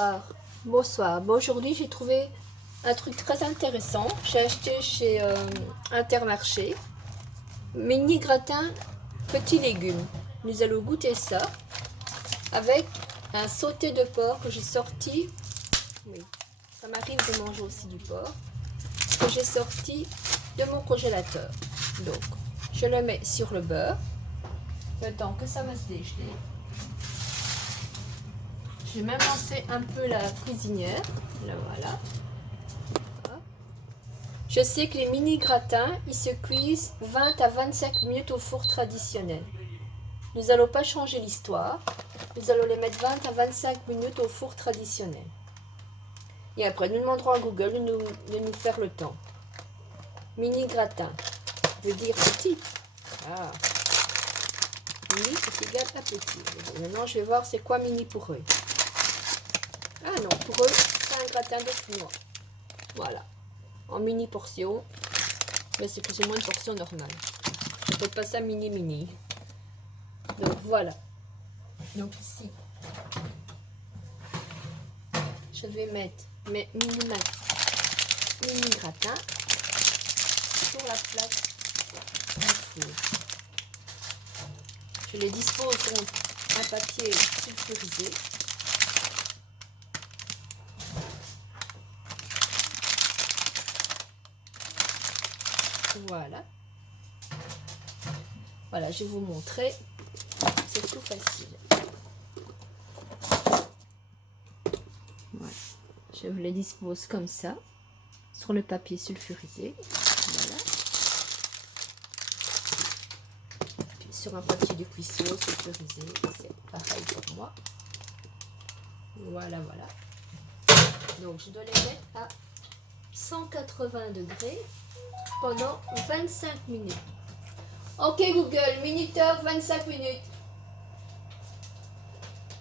Bonsoir. Bonsoir. Bon, aujourd'hui, j'ai trouvé un truc très intéressant. J'ai acheté chez Intermarché. Mini gratin petits légumes. Nous allons goûter ça avec un sauté de porc que j'ai sorti. Oui, ça m'arrive de manger aussi du porc. Que j'ai sorti de mon congélateur. Donc, je le mets sur le beurre. Le temps que ça va se dégeler. J'ai même lancé un peu la cuisinière. Là, voilà. Je sais que les mini gratins, ils se cuisent 20 à 25 minutes au four traditionnel. Nous n'allons pas changer l'histoire. Nous allons les mettre 20 à 25 minutes au four traditionnel. Et après, nous demanderons à Google de nous faire le temps. Mini gratin. Veut dire petit. Ah. Mini, c'est égal à petit. Maintenant, je vais voir c'est quoi mini pour eux. Ah non, pour eux, c'est un gratin de finois. Voilà. En mini portion. Mais c'est plus ou moins une portion normale. Je ne pas ça mini. Donc voilà. Donc ici, je vais mettre mes mini gratins sur la plaque du four. Je les dispose sur un papier sulfurisé. Voilà. Voilà, je vais vous montrer. C'est tout facile. Voilà. Je vous les dispose comme ça, sur le papier sulfurisé. Voilà. Puis sur un papier de cuisson sulfurisé, c'est pareil pour moi. Voilà. Donc, je dois les mettre à 180 degrés pendant 25 minutes. Ok Google, minuteur 25 minutes.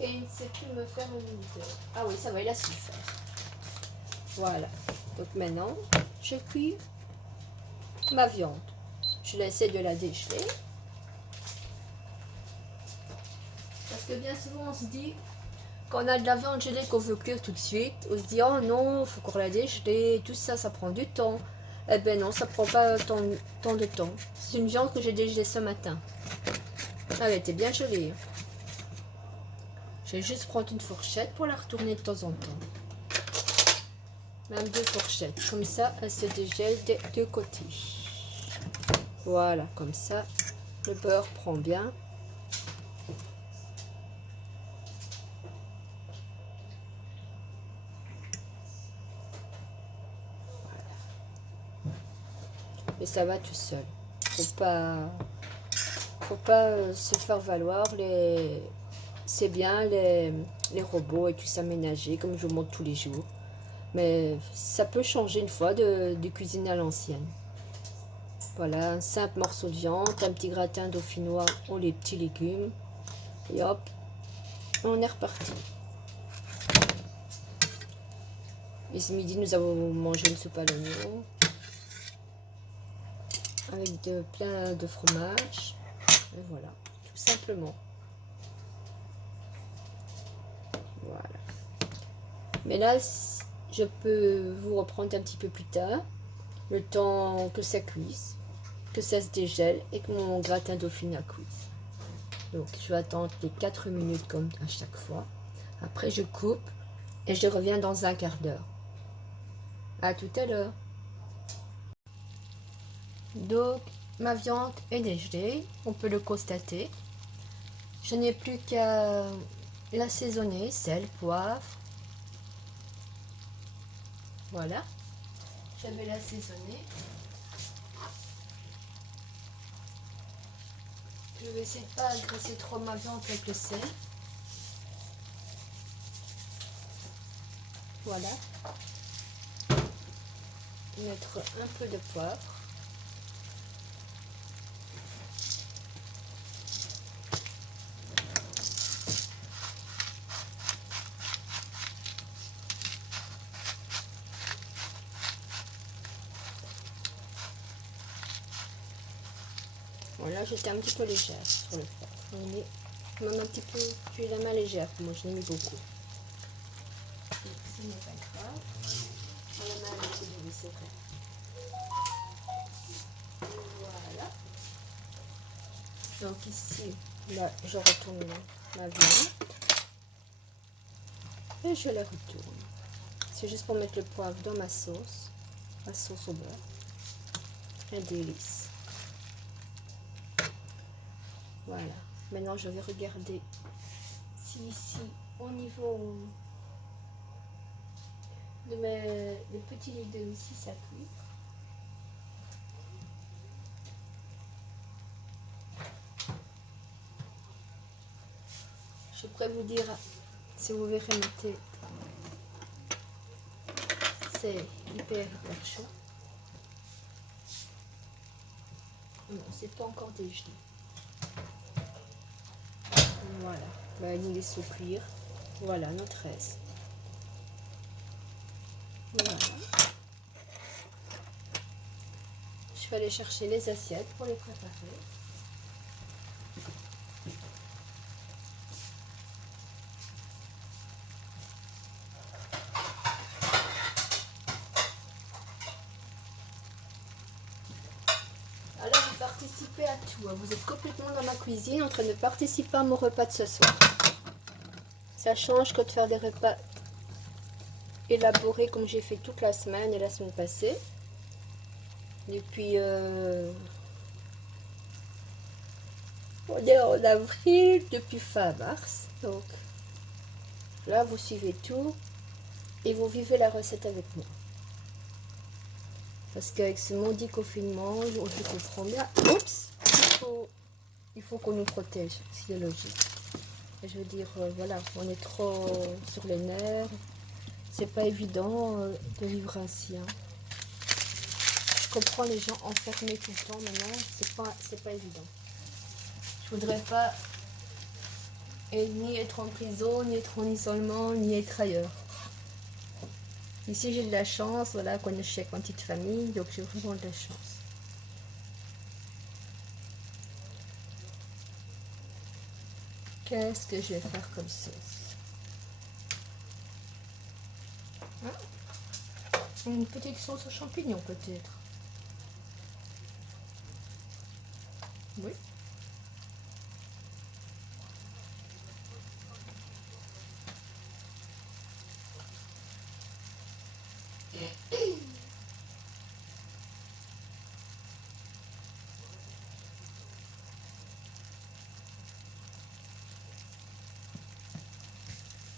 Et il ne sait plus me faire un minuteur. Ah oui, ça va, il a su faire. Voilà. Donc maintenant, je cuis ma viande. Je vais essayer de la dégeler. Parce que bien souvent, on se dit, quand on a de la viande gelée qu'on veut cuire tout de suite, on se dit, oh non, il faut qu'on la dégeler, tout ça, ça prend du temps. Eh ben non, ça prend pas tant de temps. C'est une viande que j'ai dégelée ce matin. Elle était bien gelée. Je vais juste prendre une fourchette pour la retourner de temps en temps. Même 2 fourchettes. Comme ça, elle se dégèle des 2 côtés. Voilà, comme ça, le beurre prend bien. Et ça va tout seul. Faut pas se faire valoir c'est bien les robots et tout ça ménager comme je vous montre tous les jours. Mais ça peut changer une fois de cuisiner à l'ancienne. Voilà, un simple morceau de viande, un petit gratin dauphinois ou les petits légumes. Et hop, on est reparti. Et ce midi, nous avons mangé une soupe à l'oignon avec plein de fromage. Et voilà, tout simplement. Voilà. Mais là, je peux vous reprendre un petit peu plus tard, le temps que ça cuise, que ça se dégèle et que mon gratin dauphinois cuise. Donc, je vais attendre les 4 minutes comme à chaque fois. Après, je coupe et je reviens dans un quart d'heure. À tout à l'heure. Donc, ma viande est dégelée, on peut le constater. Je n'ai plus qu'à l'assaisonner, sel, poivre. Voilà. Je vais l'assaisonner. Je vais essayer de ne pas agresser trop ma viande avec le sel. Voilà. Mettre un peu de poivre. Voilà, j'étais un petit peu légère sur le poivre. Même un petit peu, j'ai la main légère, moi je l'ai mis beaucoup. Ce n'est pas grave. On la met un petit peu, c'est vrai. Voilà. Donc ici, là, je retourne ma viande. Et je la retourne. C'est juste pour mettre le poivre dans ma sauce au beurre. Un délice. Voilà. Maintenant, je vais regarder si ici, au niveau de mes petits légumes, si ça cuit. Je pourrais vous dire, si vous verrez ma tête, c'est hyper chaud. Non, c'est pas encore dégelé. Voilà, ben, nous laissons cuire. Voilà notre aise. Voilà. Je vais aller chercher les assiettes pour les préparer. Alors vous participez à tout, hein. Vous êtes complètement dans ma cuisine en train de participer à mon repas de ce soir. Ça change que de faire des repas élaborés comme j'ai fait toute la semaine et la semaine passée. Depuis on est en avril, depuis fin mars. Donc là vous suivez tout et vous vivez la recette avec moi. Parce qu'avec ce maudit confinement, je comprends bien. Oups, il faut qu'on nous protège, c'est logique. Et je veux dire, voilà, on est trop sur les nerfs. C'est pas évident de vivre ainsi. Hein. Je comprends les gens enfermés tout le temps maintenant, c'est pas évident. Je voudrais pas ni être en prison, ni être en isolement, ni être ailleurs. Ici j'ai de la chance, voilà, qu'on est chez une petite famille, donc j'ai vraiment de la chance. Qu'est-ce que je vais faire comme sauce? Hein? Une petite sauce aux champignons peut-être. Oui.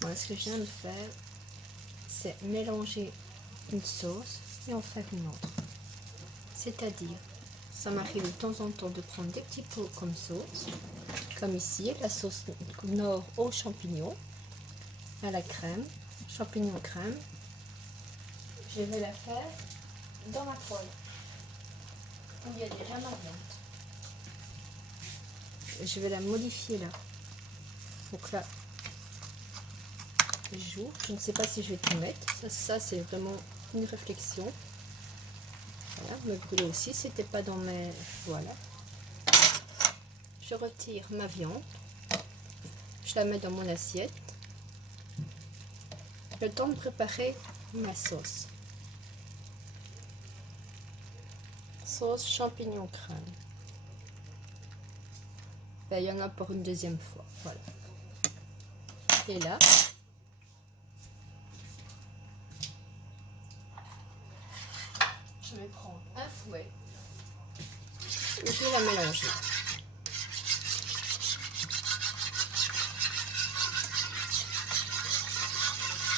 Voilà, ce que je viens de faire, c'est mélanger une sauce et en faire une autre. C'est-à-dire, ça m'arrive de temps en temps de prendre des petits pots comme sauce, comme ici, la sauce nord aux champignons, à la crème, champignons crème. Je vais la faire dans ma poêle, où il y a déjà ma viande. Je vais la modifier là. Donc là, je ne sais pas si je vais tout mettre. Ça c'est vraiment une réflexion. Voilà, me brûler aussi, c'était pas dans mes... Voilà. Je retire ma viande. Je la mets dans mon assiette. Le temps de préparer ma sauce. Sauce champignon crème. Ben, il y en a pour une deuxième fois. Voilà. Et là, je vais prendre un fouet et je vais la mélanger.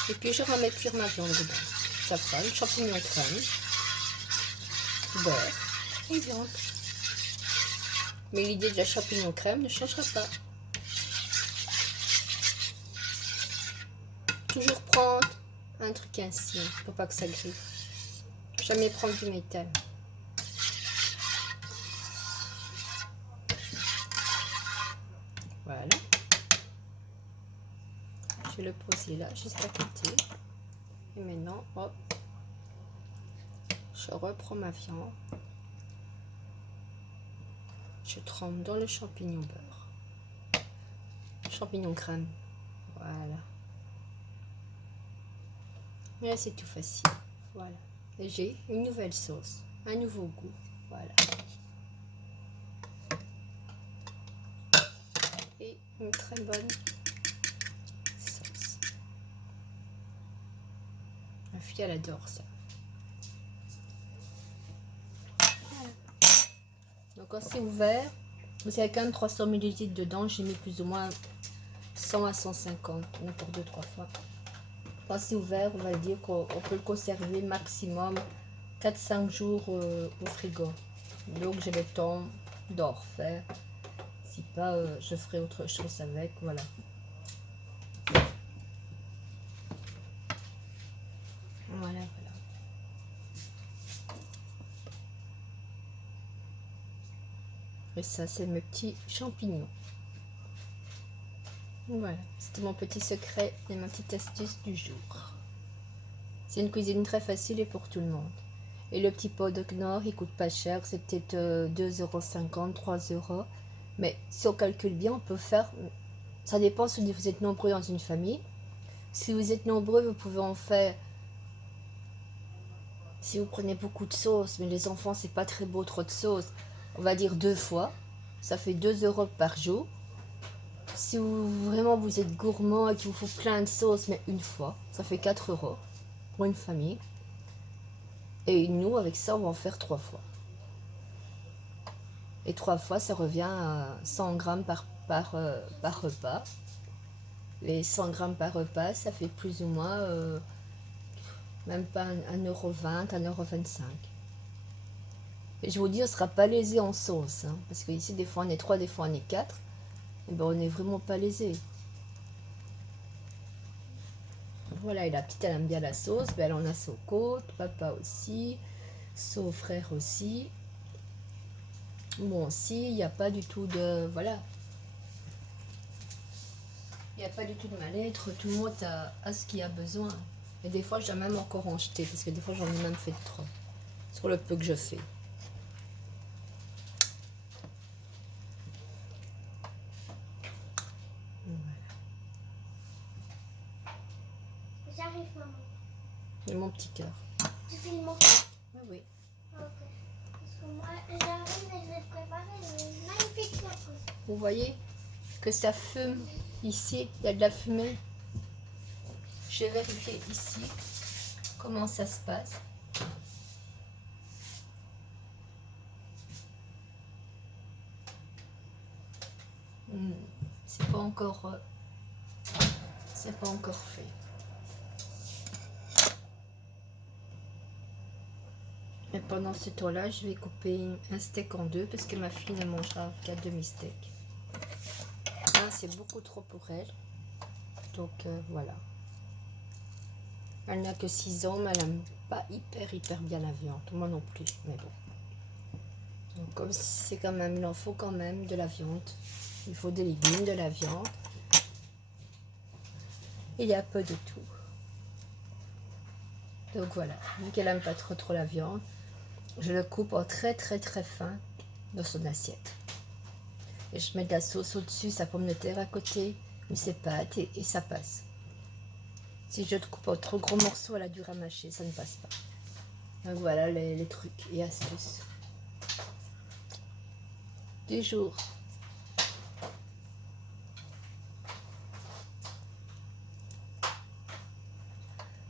Et puis je remets cuire ma viande dedans. Safran, champignons crème, beurre et viande. Mais l'idée de la champignon crème ne changera pas. Toujours prendre un truc ainsi pour pas que ça griffe. Jamais prendre du métal. Voilà. Je vais le poser là, juste à côté. Et maintenant, hop, je reprends ma viande. Je trempe dans le champignon beurre. Champignon crème. Voilà. Là, c'est tout facile. Voilà. Et j'ai une nouvelle sauce, un nouveau goût. Voilà. Et une très bonne sauce. Ma fille, elle adore ça. Voilà. Donc, quand c'est ouvert, vous avez quand même 300 ml dedans. J'ai mis plus ou moins 100 à 150, donc pour 2-3 fois. Quand c'est ouvert, on va dire qu'on peut le conserver maximum 4-5 jours au frigo. Donc j'ai le temps d'en refaire. Si pas, je ferai autre chose avec. Voilà. Voilà, voilà. Et ça, c'est mes petits champignons. Voilà, c'était mon petit secret et ma petite astuce du jour. C'est une cuisine très facile et pour tout le monde. Et le petit pot de Knorr, il coûte pas cher, c'est peut-être 2,50 €, 3 €. Mais si on calcule bien, on peut faire... Ça dépend si vous êtes nombreux dans une famille. Si vous êtes nombreux, vous pouvez en faire... Si vous prenez beaucoup de sauce, mais les enfants, c'est pas très beau, trop de sauce, on va dire 2 fois. Ça fait 2 € par jour. Si vraiment vous êtes gourmand et qu'il vous faut plein de sauce, mais une fois, ça fait 4 € pour une famille. Et nous, avec ça, on va en faire 3 fois. Et 3 fois, ça revient à 100 grammes par repas. Les 100 grammes par repas, ça fait plus ou moins, même pas 1,20 €, 1,25 €. Et je vous dis, on ne sera pas lésé en sauce. Hein, parce qu'ici, des fois, on est 3, des fois, on est 4. Et ben, on n'est vraiment pas lésé. Voilà, et la petite, elle aime bien la sauce. Ben, elle en a son côte, papa aussi, son frère aussi. Moi aussi, il n'y a pas du tout de... Voilà. Il n'y a pas du tout de mal-être. Tout le monde a ce qu'il a besoin. Et des fois, je dois même encore en jeter. Parce que des fois, j'en ai même fait trop. Sur le peu que je fais. J'arrive, maman. Et mon petit cœur. Tu filmes moi? Oui, oui. Ok. Parce que moi, j'arrive et je vais préparer une magnifique sauce. Vous voyez que ça fume ici. Il y a de la fumée. Je vais vérifier ici comment ça se passe. C'est pas encore fait. Et pendant ce temps-là, je vais couper un steak en deux parce que ma fille ne mangera qu'un demi-steak. C'est beaucoup trop pour elle. Donc voilà. Elle n'a que 6 ans, mais elle n'aime pas hyper bien la viande. Moi non plus, mais bon. Donc, comme c'est quand même, il en faut quand même de la viande. Il faut des légumes, de la viande. Il y a peu de tout. Donc voilà, vu qu'elle n'aime pas trop la viande, je le coupe en très fin dans son assiette. Et je mets de la sauce au-dessus, sa pomme de terre à côté, ou ses pâtes, et ça passe. Si je te coupe en trop gros morceaux, elle a dû mâcher, ça ne passe pas. Donc voilà les trucs et astuces du jour.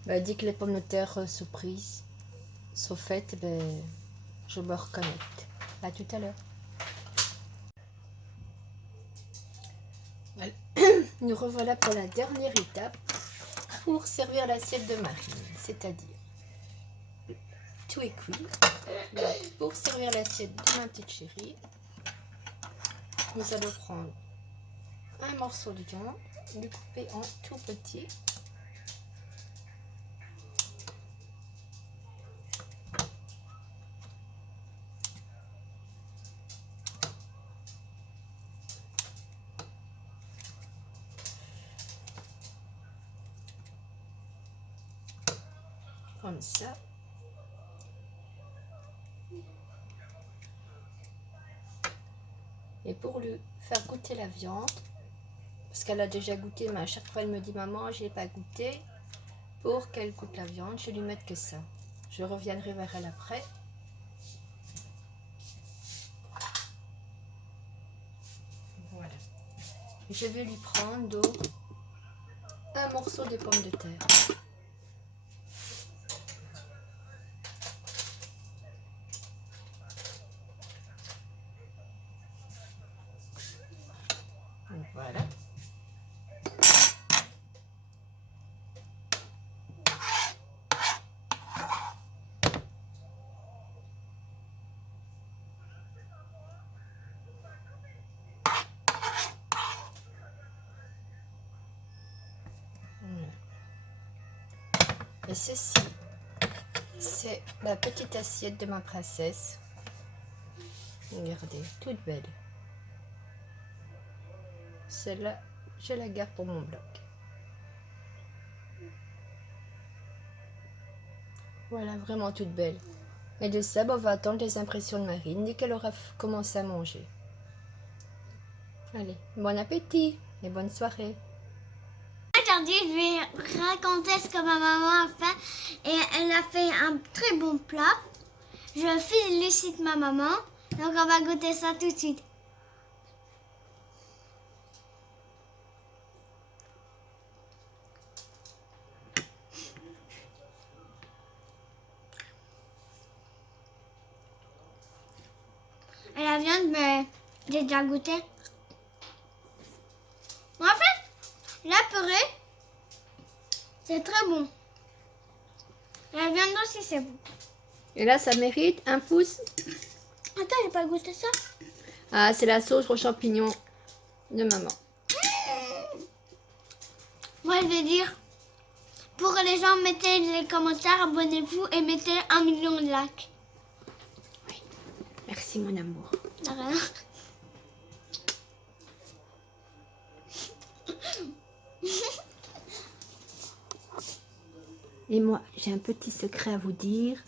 Bah, dès que les pommes de terre sont prises, sont faites, ben, je me reconnecte. À tout à l'heure. Voilà. Nous revoilà pour la dernière étape pour servir l'assiette de Marine, c'est-à-dire tout est cuit. Donc, pour servir l'assiette de ma petite chérie, nous allons prendre un morceau de viande, le couper en tout petit. Comme ça. Et pour lui faire goûter la viande, parce qu'elle a déjà goûté, mais à chaque fois elle me dit maman, je n'ai pas goûté. Pour qu'elle goûte la viande, je vais lui mettre que ça. Je reviendrai vers elle après. Voilà. Je vais lui prendre donc un morceau de pomme de terre. Voilà. Et ceci, c'est la petite assiette de ma princesse. Regardez, toute belle. Celle-là, je la garde pour mon bloc. Voilà, vraiment toute belle. Et de ça, on va attendre les impressions de Marine dès qu'elle aura commencé à manger. Allez, bon appétit et bonne soirée. Aujourd'hui, je vais raconter ce que ma maman a fait. Et elle a fait un très bon plat. Je félicite ma maman. Donc, on va goûter ça tout de suite. Et la viande, mais j'ai déjà goûté. En fait, la purée, c'est très bon. La viande aussi, c'est bon. Et là, ça mérite un pouce. Attends, j'ai pas goûté ça. Ah, c'est la sauce aux champignons de maman. Moi, je vais dire, pour les gens, mettez les commentaires, abonnez-vous et mettez 1 million de likes. Merci mon amour. De rien. Et moi, j'ai un petit secret à vous dire,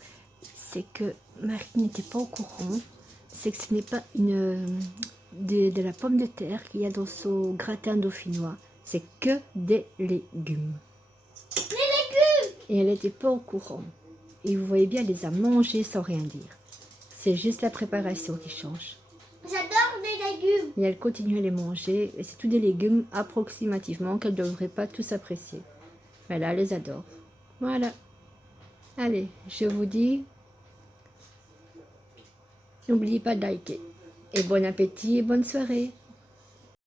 c'est que Marie n'était pas au courant, c'est que ce n'est pas de la pomme de terre qu'il y a dans son gratin dauphinois, c'est que des légumes. Les légumes! Et elle n'était pas au courant. Et vous voyez bien, elle les a mangés sans rien dire. C'est juste la préparation qui change. J'adore les légumes. Et elle continue à les manger, et c'est tous des légumes approximativement qu'elle ne devrait pas tous apprécier. Mais là, elle les adore. Voilà. Allez, je vous dis, n'oubliez pas de liker. Et bon appétit et bonne soirée.